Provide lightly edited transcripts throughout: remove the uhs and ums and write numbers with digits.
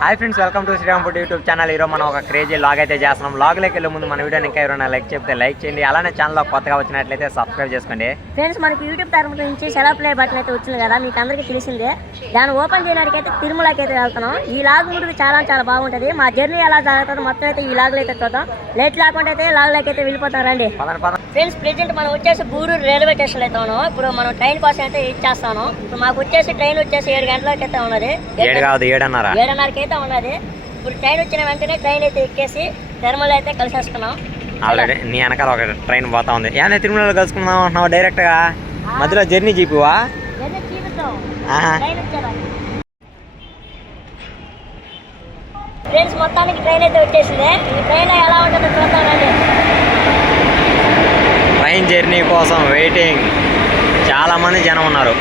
Hi friends, welcome to Sriram food YouTube channel. ఈరోజు మనం ఒక క్రేజీ లాగ్ అయితే చేస్తున్నాం. లాగ్లోకి వెళ్ళే ముందు మన వీడియోని ఇంకా ఎవరైనా లైక్ చెప్తే లైక్ చేయండి. అలానే ఛానల్లో కొత్తగా వచ్చినట్లయితే సబ్స్క్రైబ్ చేసుకోండి. ఫ్రెండ్స్, మనకి యూట్యూబ్ తరఫు నుంచి సెలవు ప్లే బటన్ అయితే వచ్చింది కదా, మీకు అందరికీ తెలిసిందే. దాన్ని ఓపెన్ చేయడానికి అయితే తిరుమలకి అయితే వెళ్తున్నాం. ఈ లాగ్ ముందు చాలా చాలా బాగుంటుంది. మా జర్నీ ఎలా జరుగుతుందో మొత్తం అయితే ఈ లాగ్లో అయితే చూద్దాం. లేట్ లేకుండా అయితే లాగ్లోకి అయితే వెళ్ళిపోతాం. రండి ఫ్రెండ్స్, ప్రెజెంట్ మనం వచ్చేసి గూడూరు రైల్వే స్టేషన్ అయితే ఉన్నాం. ఇప్పుడు మనం ట్రైన్ కోసం అయితే ఇచ్చేస్తాను. ఇప్పుడు మాకు వచ్చేసి ట్రైన్ వచ్చేసి 7 గంటలకి అయితే ఉన్నది. 7:30కి అయితే ఉన్నది. ఇప్పుడు ట్రైన్ వచ్చిన వెంటనే ట్రైన్ అయితే ఎక్కేసి తిరుమల అయితే కలిసేసుకున్నాం. ఆల్రెడీ నీ వెనకాల ఒక ట్రైన్ పోతా ఉంది. ఏమైనా తిరుమలలో కలుసుకుందాం అంటున్నావు డైరెక్ట్ గా? మధ్యలో జర్నీ జీపువా? ఫ్రెండ్స్, మొత్తానికి ట్రైన్ అయితే వచ్చేసింది. ఈ ట్రైన్ ఎలా ఉంటుందో చూద్దామండి. ట్రైన్ జర్నీ కోసం వెయిటింగ్. చాలా మంది జనం ఉన్నారు.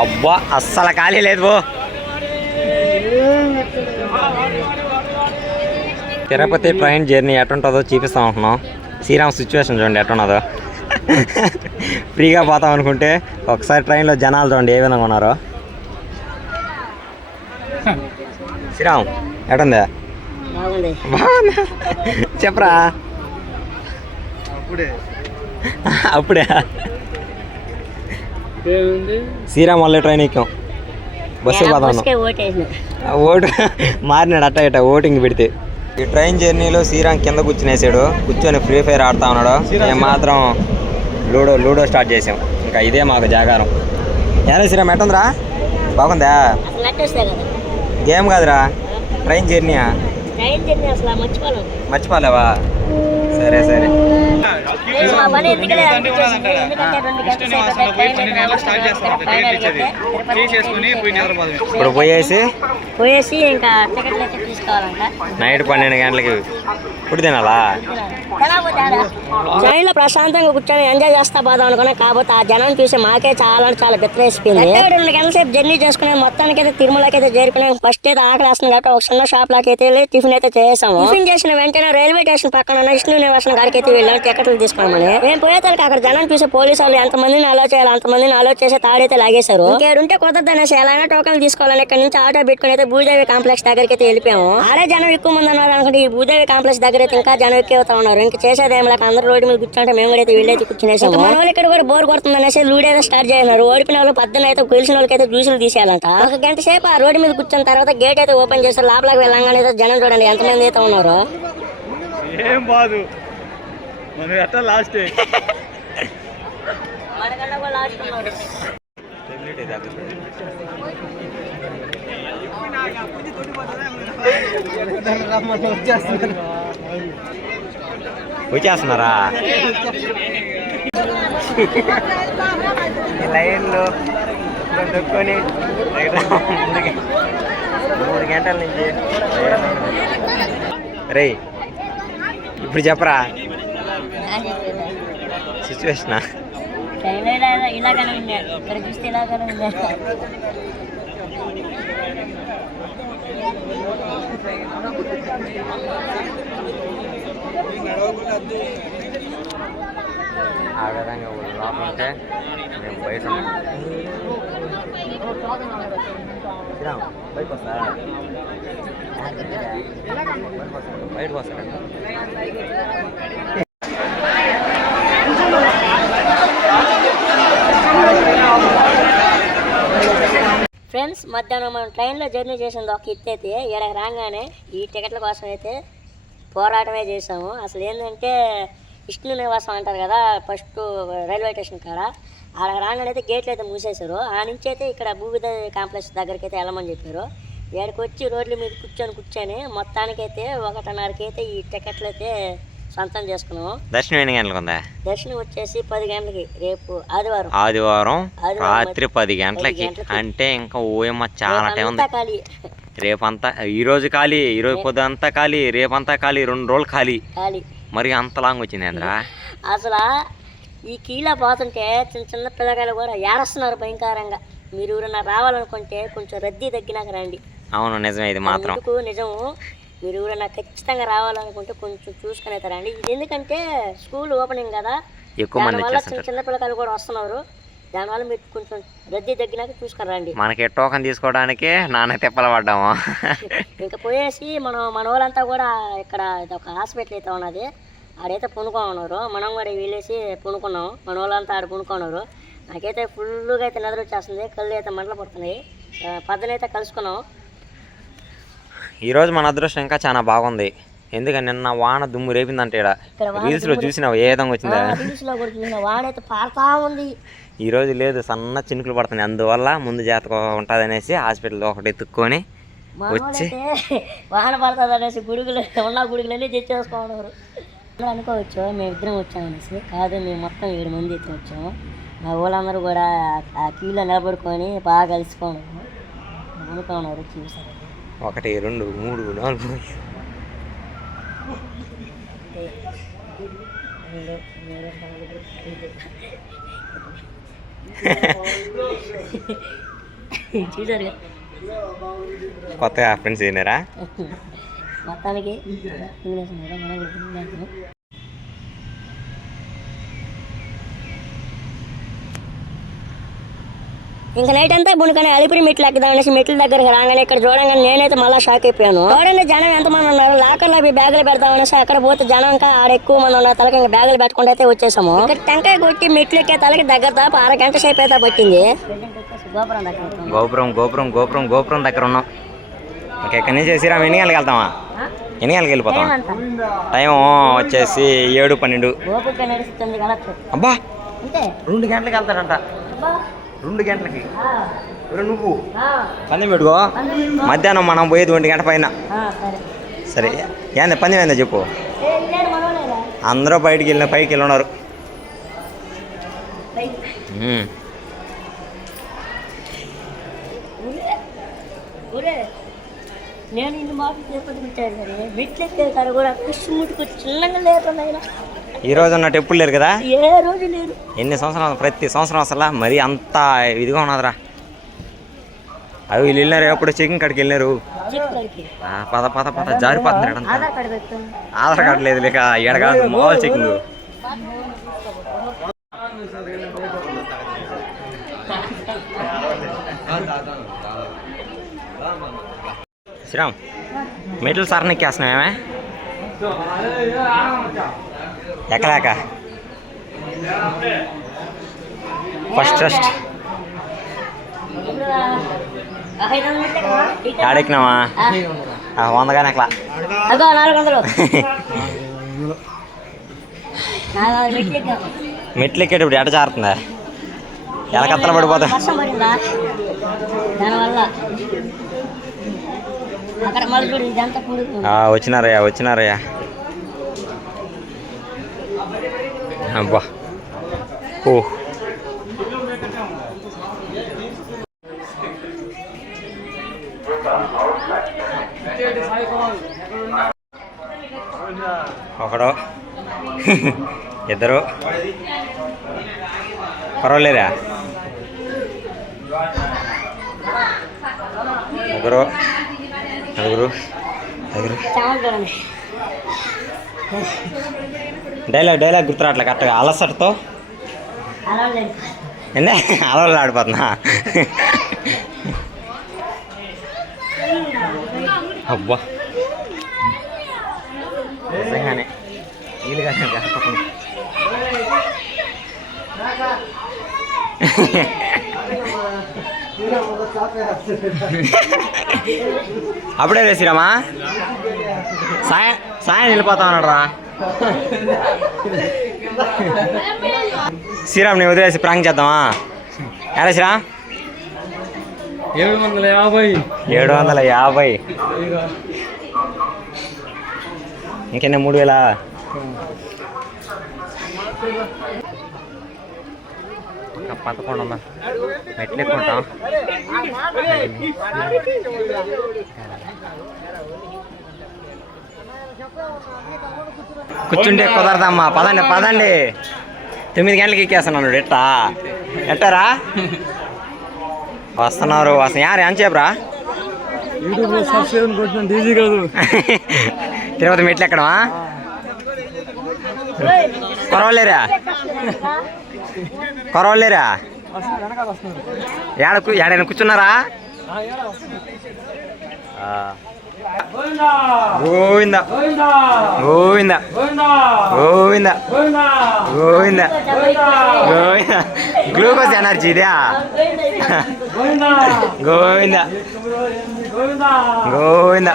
అబ్బా, అస్సలు ఖాళీ లేదు. తిరుపతి ట్రైన్ జర్నీ ఎట్టుంటుందో చూపిస్తాం అనుకున్నాం. శ్రీరామ్ సిచ్యువేషన్ చూడండి ఎట్టున్నదో. ఫ్రీగా పోతాం అనుకుంటే ఒకసారి ట్రైన్లో జనాలు చూడండి ఏ విధంగా ఉన్నారో. శ్రీరామ్ ఎట్టుందా? బాగుందా చెప్పరా? అప్పుడే శ్రీరామ్ వల్లే ట్రైన్ ఎక్కాం. బస్సు పోతాను. ఓటు మారినాడు అట్ట ఇట్ట ఓటింగ్ పెడితే. ఈ ట్రైన్ జర్నీలో శ్రీరామ్ కింద కూర్చునేసాడు. కూర్చొని ఫ్రీ ఫైర్ ఆడుతా ఉన్నాడు. మేము మాత్రం లూడో స్టార్ట్ చేసాం. ఇంకా ఇదే మాకు జాగారం. ఏదో శ్రీరామ్ ఎట్టుందిరా? బాగుందా? గేమ్ కాదురా, ట్రైన్ జర్నీయా? మర్చిపోలేవా? సరే సరే. ఇప్పుడు పోయేసి ఇంకా టికెట్లు అయితే తీసుకోవాలంట. నైట్ 12 గంటలకి ఇప్పుడు తినాలా? ట్రైన్లో ప్రశాంతంగా కూర్చొని ఎంజాయ్ చేస్తా పోదాం అనుకున్నా. కాకపోతే ఆ జనం చూసి మాకే చాలా చాలా బెత్తరేసిపోయింది. 2 గంటల సేపు జర్నీ చేసుకునే మొత్తానికి అయితే తిరుమలకి అయితే చేరుకునే. ఫస్ట్ అయితే ఆకలి వేస్తుంది కాబట్టి ఒక చిన్న షాప్ లాకి అయితే వెళ్ళి టిఫిన్ అయితే చేసాము. టిఫిన్ చేసిన వెంటనే రైల్వే స్టేషన్ పక్కన ఉన్న విష్ణు నివాసం గారికి అయితే వెళ్ళాను టికెట్లు తీసుకోమని. మేము పోయేసరికి అక్కడ జనం చూసి పోలీసు వాళ్ళు ఎంతమందిని అలో చేయాలి అంతమందిని అలో చేసి తాడైతే లాగేశారు. ఇంకేడుంటే కుదరదు అనేసి ఎలాగైనా టోకన్లు తీసుకోవాలని ఇక్కడ నుంచి ఆటో పెట్టుకుని అయితే భూదేవి కాంప్లెక్స్ దగ్గరికి అయితే వెళ్ళిపోయాము. ఆడే జనం ఎక్కువ మంది ఉన్నారు అనుకుంటే ఈ భూదేవి కాంప్లెక్స్ దగ్గర అయితే ఇంకా జనం ఎక్కువ అవుతా ఉన్నారు. ఇంకా చేసేది ఏం లేక అందరూ రోడ్డు మీద కూర్చుంటే మేము కూడా అయితే వీళ్ళైతే కూర్చునేసాం. మన వాళ్ళు ఇక్కడ కూడా బోర్ కొడుతుంది అనేసి లూడేదో స్టార్ట్ చేస్తున్నారు. ఓడిపిన వాళ్ళు 10 అయితే గెలిచిన వాళ్ళకి అయితే జ్యూసులు తీసేయాలంట. 1 గంట సేపు ఆ రోడ్డు మీద కూర్చున్న తర్వాత గేట్ అయితే ఓపెన్ చేస్తారు. లోపలికి వెళ్ళంగానే జనం చూడండి ఎంతమంది అయితే ఉన్నారు. ఏం బాదు మనం ఎట్లా లాస్ట్ మనకన్నా కూడా లాస్ట్ ఉన్నారు. వచ్చేస్తున్నారా లైన్లో దొక్కుని 3 గంటల నుంచి రే. ఇప్పుడు చెప్పరా సిచ్యువేషన్? ఇలాగనే ఉంది, ఇక్కడ చూస్తే ఇలాగనే ఉంది. ఆ విధంగా లోపల ఉంటే మేము బయట బయటకు వస్తా బయటకు వస్తా. ఫ్రెండ్స్, మధ్యాహ్నం మనం ట్రైన్లో జర్నీ చేసింది ఒక ఎత్తు అయితే ఇక్కడ రాగానే ఈ టికెట్ల కోసం అయితే పోరాటమే చేసాము. అసలు ఏంటంటే విష్ణు నివాసం అంటారు కదా ఫస్ట్ రైల్వే స్టేషన్ కాడ, ఆడ రాగానే అయితే గేట్లు అయితే మూసేశారు. ఆ నుంచి అయితే ఇక్కడ భూదేవి కాంప్లెక్స్ దగ్గరికి అయితే వెళ్ళమని చెప్పారు. ఇక్కడికి వచ్చి రోడ్ల మీద కూర్చొని మొత్తానికైతే 1:30కి అయితే ఈ టికెట్లు అయితే సొంతం చేసుకున్నాము. దర్శనం ఎన్ని గంటలకు ఉందా? దర్శనం వచ్చేసి 10 గంటలకి. రేపు ఆదివారం రాత్రి 10 గంటలకి అంటే ఇంకా ఓయమ్మ చాలా టైం ఉంది. రేపంతా ఈ రోజు ఖాళీ, ఈ రోజు పొద్దుంతా ఖాళీ, రేపంతా ఖాళీ, 2 రోజులు ఖాళీ. మరి అంత లాంగ్ వచ్చింది ఏంద్రా? అసలు ఈ కీలా పోతుంటే చిన్న పిల్లగాళ్ళు కూడా ఏడుస్తున్నారు భయంకరంగా. మీరు ఎవరన్నా రావాలనుకుంటే కొంచెం రద్దీ తగ్గినాక రండి. అవును, నిజమే, ఇది మాత్రం నిజము. మీరు ఎవరైనా ఖచ్చితంగా రావాలనుకుంటే కొంచెం చూసుకుని అవుతారండి. ఇది ఎందుకంటే స్కూల్ ఓపెనింగ్ కదా, ఎక్కువ మంది చిన్న పిల్లకాయలు కూడా వస్తున్నారు. దానివల్ల మీరు కొంచెం రద్దీ తగ్గినాక చూసుకురండి. మనకి టోకన్ తీసుకోవడానికి నాన్న తిప్పలు పడ్డాము. ఇంకా పోయేసి మన వాళ్ళంతా కూడా ఇక్కడ ఒక హాస్పిటల్ అయితే ఉన్నది, ఆడైతే పునుకోన్నారు. మనం కూడా వెళ్ళేసి పునుకున్నాం, మన వాళ్ళంతా ఆడ పునుకున్నారు. నాకైతే ఫుల్గా అయితే నిద్ర వచ్చేస్తుంది, కళ్ళు అయితే మంటలు పడుతున్నాయి. పద్దనైతే కలుసుకున్నాం. ఈరోజు మన అదృష్టం ఇంకా చాలా బాగుంది, ఎందుకని నిన్న వాన దుమ్ము రేపిందంటే రీల్స్లో చూసినావు ఏ విధంగా వచ్చిందా? వాన అయితే పారుతా ఉంది. ఈరోజు లేదు, సన్న చినుకులు పడుతున్నాయి. అందువల్ల ముందు జాగ్రత్తగా ఉంటుంది అనేసి హాస్పిటల్ ఒకటి ఎత్తుక్కొని వచ్చి వాన పడుతుంది అనేసి గుడుగులన్నీ తెచ్చేసుకోన్నారు. అనుకోవచ్చు మేమిద్దరం వచ్చామనేసి, కాదు మేము మొత్తం 7 మంది అయితే వచ్చాము. మా ఊళ్ళందరూ కూడా ఆ క్యూలో నిలబడుకొని బాగా కలుసుకున్నాము, అనుకున్నారు. చూసారు 1 2 3 4 చూసారు కొత్తగా ఫ్రెండ్స్ అయినారా? మొత్తానికి ఇంకా నైట్ అంతా బుణకని అలిపిరి మెట్లు ఎక్కుదాం అనేసి మెట్ల దగ్గరికి రాగానే ఇక్కడ చూడంగానే నేనైతే మళ్ళీ షాక్ అయిపోయాను. చూడండి జనం ఎంతమంది ఉన్నారు. లాకర్లో అవి బ్యాగులు పెడతాం అనేసి అక్కడ పోతే జనం ఇంకా ఆడ ఎక్కువ మంది ఉన్నారు. తలకి ఇంకా బ్యాగులు పెట్టుకుంటే అయితే వచ్చేసాము. ఇక్కడ టెంకాయ కొట్టి మెట్లు ఎక్కే తలకి దగ్గర దాపు 6 గంటల సేపు అయితే పట్టింది. గోపురం దగ్గర ఉన్నాం. ఇంకా ఎక్కడి నుంచి శ్రీరామ్ ఎన్ని గంటలకు వెళ్తామా? ఎన్ని గంటలకు వెళ్ళిపోతాం? టైం వచ్చేసి 7:12. అబ్బా 2 గంటలకు వెళ్తాడంట. 2 గంటలకి నువ్వు పందెం పెట్టుకో. మధ్యాహ్నం మనం పోయేది 1 గంట పైన. సరే ఏంది పందెం ఏందో చెప్పు. అందరూ పైకి వెళ్ళి ఉన్నారు. నేను ఇన్ని మాటలు చెప్పాను సరే మెట్లు ఎక్కేసారు కూడా కృష్ణుడికి చిన్నగా లేకుండా ఈ రోజు ఉన్నట్టు ఎప్పుడు లేరు కదా? ఏ రోజు లేరు. ఎన్ని సంవత్సరాలు, ప్రతి సంవత్సరం అసలు మరీ అంత ఇదిగా ఉన్నదిరా. అవి వీళ్ళు వెళ్ళినారు, ఎప్పుడు చెకింగ్ కాడికి వెళ్ళినారు. పద జారిపోతున్నారు. ఆధార్ కార్డు లేదు లేక ఎడ కాదు మామూలు చెకింగ్. శ్రీరామ్ మెట్లు సరణ ఎక్కేస్తున్నామేమే ఎక్కలేక ఫస్ట్ ఆడెక్కినామా 100 కానీ ఎక్కలా. మెట్లు ఎక్కేటప్పుడు ఎట జారుతుందా? ఎలకత్తలు పడిపోతా. వచ్చినారయ్యా అబ్బా. ఓ ఒకడు 2 పర్వాలేరా, 3 4 డైలాగ్ గుర్తురాట్లే కరెక్ట్గా. అలసటతో ఏందే అలవాళ్ళు ఆడిపోతున్నా. అబ్బా నిజంగానే వీలుగానే అప్పుడే రేసిరామా సాయం వెళ్ళిపోతా ఉన్నాడు రా. శ్రీరామ్ నేను వదిలేసి ప్రాంక్ చేద్దామా? ఎలా శ్రీరామ్? 750 ఇంకెన్న 3000 11 ఉందా? మెట్లు ఎక్కుంటాం. కూర్చుంటే కుదరదమ్మా. పదండి 9 గంటలకి ఎక్కేస్తున్నాడు. ఎట్టారా వస్తున్నారు? యారు ఎంత చెప్పరా? తిరుపతి మెట్లు ఎక్కడమా? కొరవలేరా ఏడైనా కూర్చున్నారా? గోవింద గోవింద గోవింద గోవింద గోవింద. గ్లూకోజ్ ఎనర్జీ ఇదే. గోవింద గోవింద గోవింద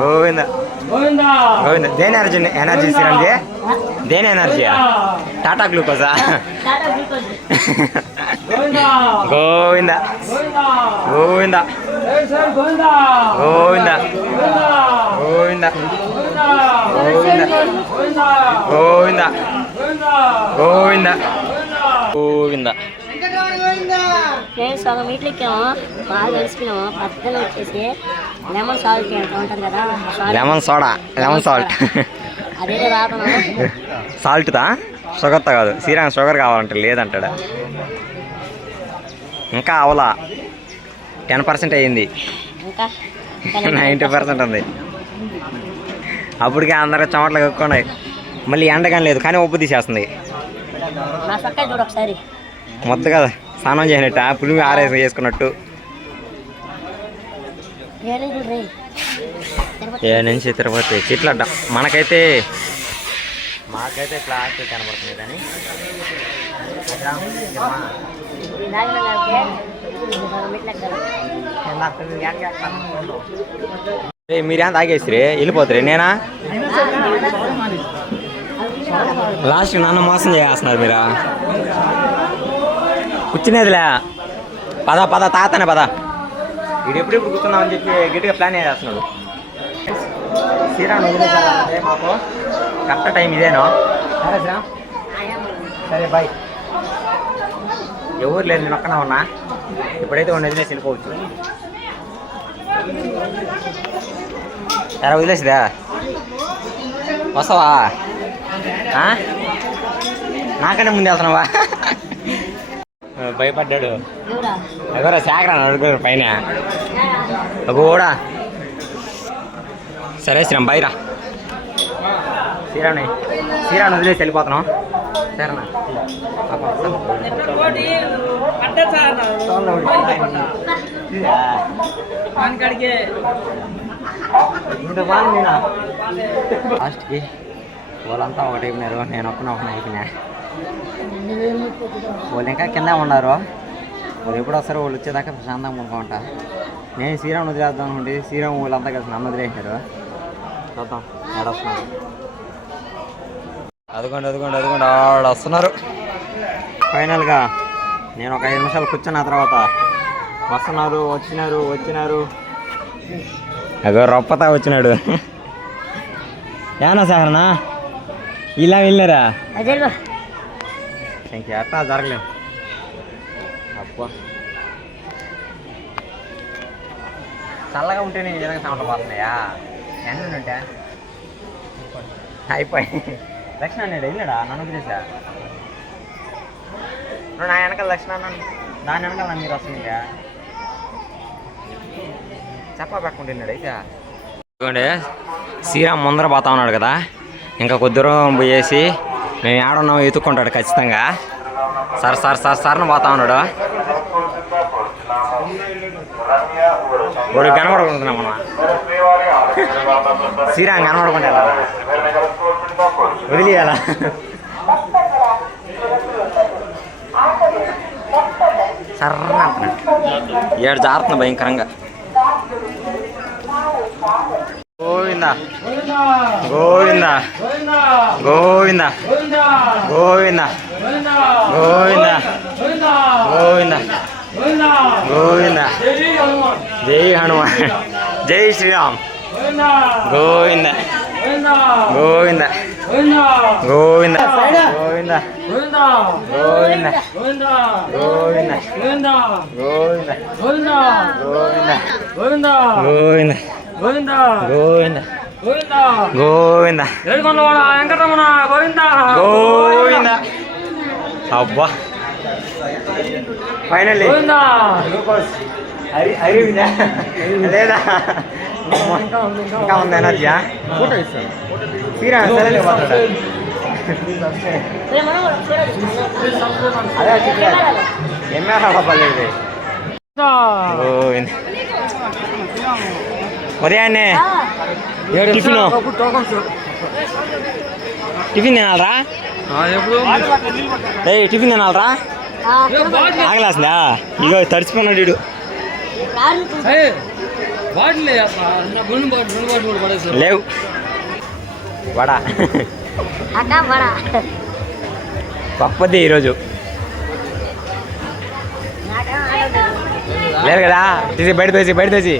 గోవింద. దేని ఎనర్జీ శ్రీరామ్జీ? దేని ఎనర్జీ? టాటా గ్లూకోజా? గోవింద గోవింద గోవింద గోవింద గోవింద గోవింద గోవింద. ఫ్రెండ్స్ ఒక మీట్లకేమో బాగా కలిసిపోయాము. పక్కన వచ్చేసి లెమన్ సాల్ట్ ఎంత ఉంటుంది కదా, లెమన్ సోడా, లెమన్ సాల్ట్. అదే రాకున్నాము. సాల్ట్దా? షుగర్తో కాదు. శ్రీరామ్ షుగర్ కావాలంటే లేదంటాడు. ఇంకా అవలా 10% అయ్యింది. ఇంకా 90% ఉంది. అప్పటికే అందరూ చెమటలు కక్కున్నాయి. మళ్ళీ ఎండగాని లేదు కానీ ఉప్పు తీసేస్తుంది. నా చక్కగా చూడు ఒకసారి. మొత్తం కదా స్నానం చేసినట్టు పులిమి ఆరేసి వేసుకున్నట్టు. ఏ నుంచి తిరుపతి చెట్లడ్డ. మాకైతే క్లాస్ కనబడుతుంది కానీ మీరేం తాగేసిరి వెళ్ళిపోతారు. నేనా లాస్ట్ నన్ను మోసం చేస్తున్నారు మీరు. కూర్చునేదిలే. పద తాతనే పద. ఇది ఎప్పుడెప్పుడు కూర్చున్నామని చెప్పి గట్టిగా ప్లాన్ చేస్తున్నాడు. శ్రీరామ్ వదిలేసారంటే మాకు కరెక్ట్ టైం ఇదేనో. సరే శ్రీరామ్, సరే బాయ్. ఎవరు లేదు, నేను ఒక్కనే ఉన్నా. ఇప్పుడైతే వదిలేసి వెళ్ళిపోవచ్చు. సరే వదిలేసిదా? వస్తావా? నాకనే ముందు వెళ్తున్నావా? భయపడ్డాడు. ఎవరో శాఖరాను అడుగురు పైన కూడా. సరే శ్రీరామ్ బైరా. శ్రీరామ్ వదిలేసి వెళ్ళిపోతున్నాం. సరేనా? లాస్ట్కి వాళ్ళంతా ఒకటి అయిపోయినారు. నేను ఒక్కన అయిపోయినా. వాళ్ళు ఇంకా కింద ఉన్నారు. వాళ్ళు ఎప్పుడు వస్తారో వాళ్ళు వచ్చేదాకా ప్రశాంతంగా అనుకుంటా. నేను శ్రీరామ్ వదిలేద్దాం అనుకుంటే శ్రీరామ్ వాళ్ళంతా కలిసి నన్ను వదిలేసారు. చూద్దాం ఏడొస్తున్నారు. అదిగోండి ఆడ వస్తున్నారు. ఫైనల్గా నేను ఒక 5 నిమిషాలు కూర్చున్న తర్వాత వచ్చినారు. అగో రొప్పతా వచ్చినాడు. ఏనా సారనా ఇలా వెళ్ళారా? ఇంకెట్టా జరగలేము. అబ్బా చల్లగా ఉంటేనే నిజంగా చెమట పోతున్నాయా? ఎండ ఉంటే అయిపోయి. లక్ష్మణ్ అన్నాడు వెళ్ళాడా? నన్ను వదిలేసా. నా వెనకాల లక్ష్మణ్ దాని వెనకాల మీరు వస్తుంది. ఇంకా చెప్పా పెట్టుకుంటున్నాడు. అయితే ఇదిగోండి శ్రీరామ్ ముందర పోతా ఉన్నాడు కదా. ఇంకా కొద్ది దూరం పోయేసి మేము ఏడున్నాం ఎత్తుక్కుంటాడు ఖచ్చితంగా. సర్ను పోతా ఉన్నాడు. వాడు కనబడుకుంటున్నాం మనం. శ్రీరామ్ కనబడుకుంటా వదిలేయాలా? సర్ర అంటున్నాడు. 7 జారుతుంది భయంకరంగా. గోవింద గోవింద గోవింద గోవింద గోవింద గోవింద గోవింద. జై హనుమాన్, జై శ్రీరామ్. గోవింద గోవింద గోవింద గోవింద గోవింద గోవింద గోవింద గోవింద గోవింద గోవింద గోవింద వెంకటరమణ గోవింద గోవింద. అబ్బా ఫైనల్లీ అరివిందా లేదా? ఇంకా ఉంది ఎనర్జీయా? శ్రీరామ్ సరే పోతాడా? మనం కూడా చూడొచ్చు. అదే ఎంఆర్పల్లి ఉదయాన్నే టిఫిన్ టిఫిన్ తినాలరా టిఫిన్ తినాలరా ఆగలేసిందా ఇగో తడిచిపోయినాడు వీడు లేవు వడా అక్క వడ గొప్పది ఈరోజు లేదు కదా తీసి బయట తీసి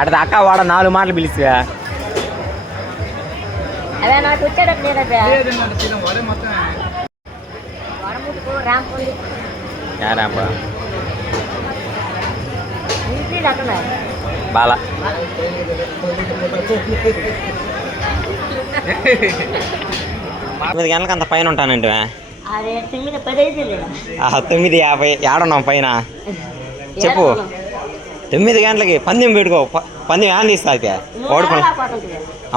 అటు అక్క వాడ 4 మాటలు పిలుస్తా అదే నాకు వచ్చేటట్టు లేదబ్బా వడముట్టుకు ర్యాంప్ ఉంది రాంపా ఇంటి అక్కడ బాలా 9 గంటలకు అంత పైన ఉంటానండి అదే 9:10 అయింది 9:50 ఏడున్నాం పైన చెప్పు 9 గంటలకి పందెం పెట్టుకో పందెం ఏం తీస్తా అయితే ఓడుకున్నా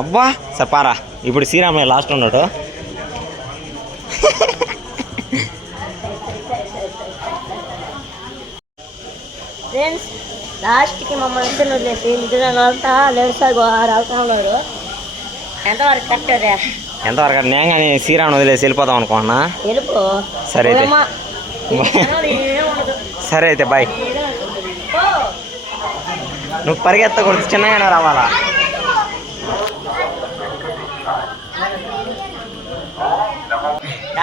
అబ్బా చెప్పారా ఇప్పుడు శ్రీరామయ్య లాస్ట్ ఉన్నాడు ఫ్రెండ్స్ లాస్ట్కి మమ్మల్ని ఇద్దరు వదిలేసి నిద్ర అంతా లేడుసాగు వెళ్తా ఉన్నారు ఎంతవరకు కరెక్ట్ ఎంతవరకు నేను కానీ శ్రీరాముని వదిలేసి వెళ్ళిపోదాం అనుకున్నా వెళ్ళిపో సరే అయితే సరే అయితే బాయ్ నువ్వు పరిగెత్తకూడదు చిన్నగానే రావాలా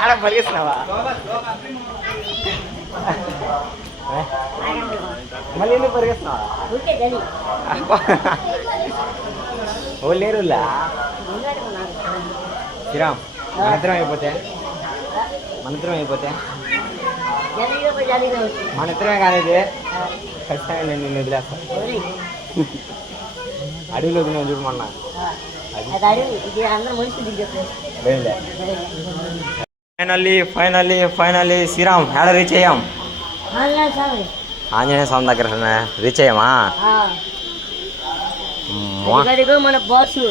ఏడ పరిగెత్తున్నావా మళ్ళీ ఎందుకు పరిగెత్తున్నావా ఓ లేరులా శ్రీరామ్ మనిద్దరం అయిపోతే మనిద్దరమే కాలేదు ఖచ్చితంగా నేను నిన్ను వదిలేస్తాను అడవిలో వదిలిన చూడు మొన్న ఫైనల్లీ శ్రీరామ్ ఏడ రీచ్ అయ్యాం ఆంజనేయ స్వామి దగ్గర రీచ్ అయ్యామా మన బాసు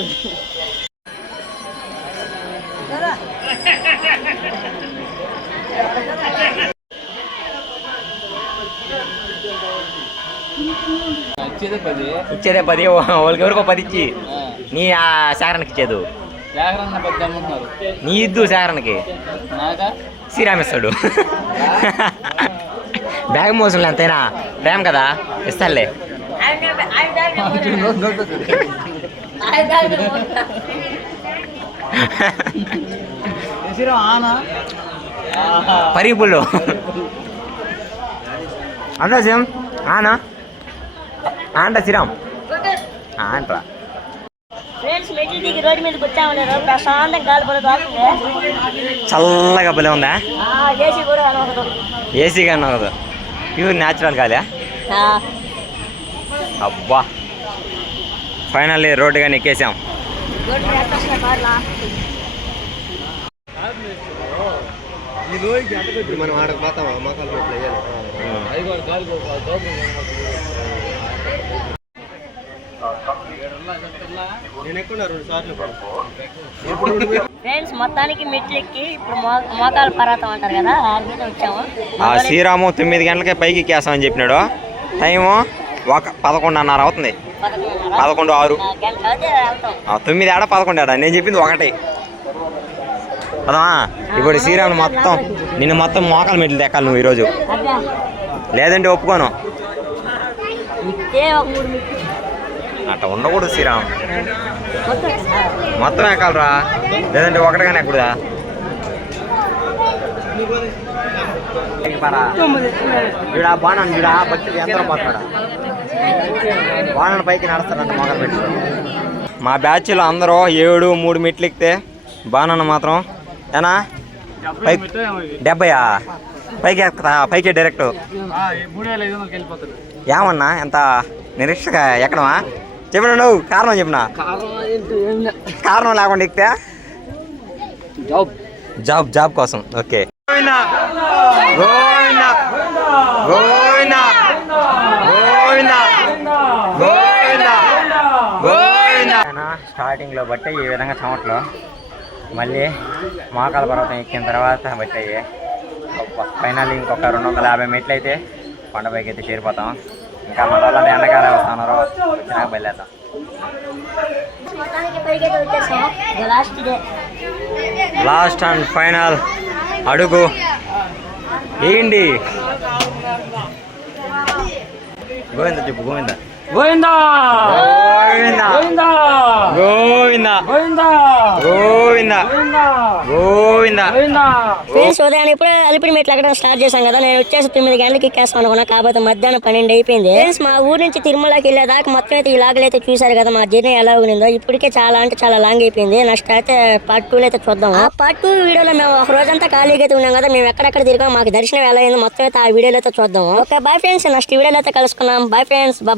ఇచ్చేదే 10 వాళ్ళకి ఎవరికో 10 ఇచ్చి నీ ఆ సేకరణకి ఇచ్చేదు నీ ఇద్దు సేకరణకి శ్రీరామ్ ఇస్తాడు బ్యాగ్ మోసం ఎంతైనా ప్రేమ కదా ఇస్తాలే పరిపుల్లో అంటా శ్రీరామ్ ఆనా అంట శ్రీరామ్ అంటరా ఫ్రెండ్స్ మెట్లు దిగి రోడ్డు మీదకి వచ్చామన్నారు ప్రశాంతం గాలి చల్లగా భలే ఉందా ఏసీ కూడా అనవసరం ఏసీ కానీ అనదు ప్యూర్ న్యాచురల్ గాలి అబ్బా ఫైనల్లీ రోడ్డు కానీ ఎక్కేసాం మనం ఆడకు పోతామా మోకాలు ఫ్రెండ్స్ మొత్తానికి మెట్లు ఎక్కి ఇప్పుడు మోకాలు పర్వతం అంటారు కదా దాని మీద వచ్చాము శ్రీరాము 9 గంటలకే పైకి ఎక్కేస్తామని చెప్పినాడు టైము 11:30 అవుతుంది 11:06 9 ఆడ 11 ఆడ నేను చెప్పింది 1 అదమా ఇప్పుడు శ్రీరాముని మొత్తం నిన్ను మొత్తం మోకాల మెట్లు ఎక్కాలి నువ్వు ఈరోజు లేదంటే ఒప్పుకోను అట్లా ఉండకూడదు శ్రీరామ్ మొత్తం ఎక్కాలరా లేదంటే 1 కానీ ఎక్కడుదా చూడా బాణాన్ని చూడా భక్తులు యంత్రం పోతాడా బాణాన్ని పైకి నడుస్తాడంట మొగలు పెట్టి మా బ్యాచ్లో అందరూ 7 మెట్లు ఎక్కితే బాణాన్ని మాత్రం ఏనా పైకి 70 పైకి ఎక్కుతా పైకి డైరెక్ట్ ఏమన్నా ఎంత నిరీక్షగా ఎక్కడమా చెప్పినా నువ్వు కారణం చెప్పినా కారణం లేకుండా ఎక్కితే జాబ్ కోసం ఓకే స్టార్టింగ్ లో బట్టి ఈ విధంగా చెమట్లు మళ్ళీ మోకాల పర్వతం ఎక్కిన తర్వాత బట్టి ఫైనల్ ఇంకొక 250 మెట్లు అయితే కొండపైకి అయితే చేరిపోతాం. ఇంకా మన వాళ్ళంతా ఎండకాలం వస్తున్నారు, వచ్చినాక బయలుదేరుతాం. మొత్తానికి పైకి అయితే వచ్చేసాం. ఇక last day. Last and final అడుగు ఏంటి గోవింద చెప్పు గోవింద గోవిందా గోవింద గోవిందా గోవింద గోవిందా గోవింద గోవిందా గోవింద గోవిందా. ఫ్రెండ్స్ ఉదయాన్నే ఇప్పుడే అలిపిరి మెట్లు ఎక్కడం స్టార్ట్ చేశాం కదా. నేను వచ్చేసి 9 గంటలకి ఎక్కేస్తాను అనుకున్నా, కాకపోతే మధ్యాహ్నం 12 అయిపోయింది. ఫ్రెండ్స్ మా ఊరు నుంచి తిరుమలకి వెళ్ళేదాకా మొత్తం అయితే ఈ లాగులు అయితే చూసారు కదా. మా జర్నీ ఎలా ఉండిందో ఇప్పటికే చాలా అంటే చాలా లాంగ్ అయిపోయింది. నెక్స్ట్ అయితే పార్ట్ 2 అయితే చూద్దాం. ఆ పార్ట్ 2 వీడియోలో మేము ఒక రోజంతా ఖాళీగా అయితే ఉన్నాం కదా. మేము ఎక్కడెక్కడ తిరిగాం, మాకు దర్శనం ఎలా అయిందో మొత్తం అయితే ఆ వీడియోలో అయితే చూద్దాం. ఓకే బాయ్ ఫ్రెండ్స్, నెక్స్ట్ వీడియోలో అయితే కలుసుకున్నాం. Bye friends, bye.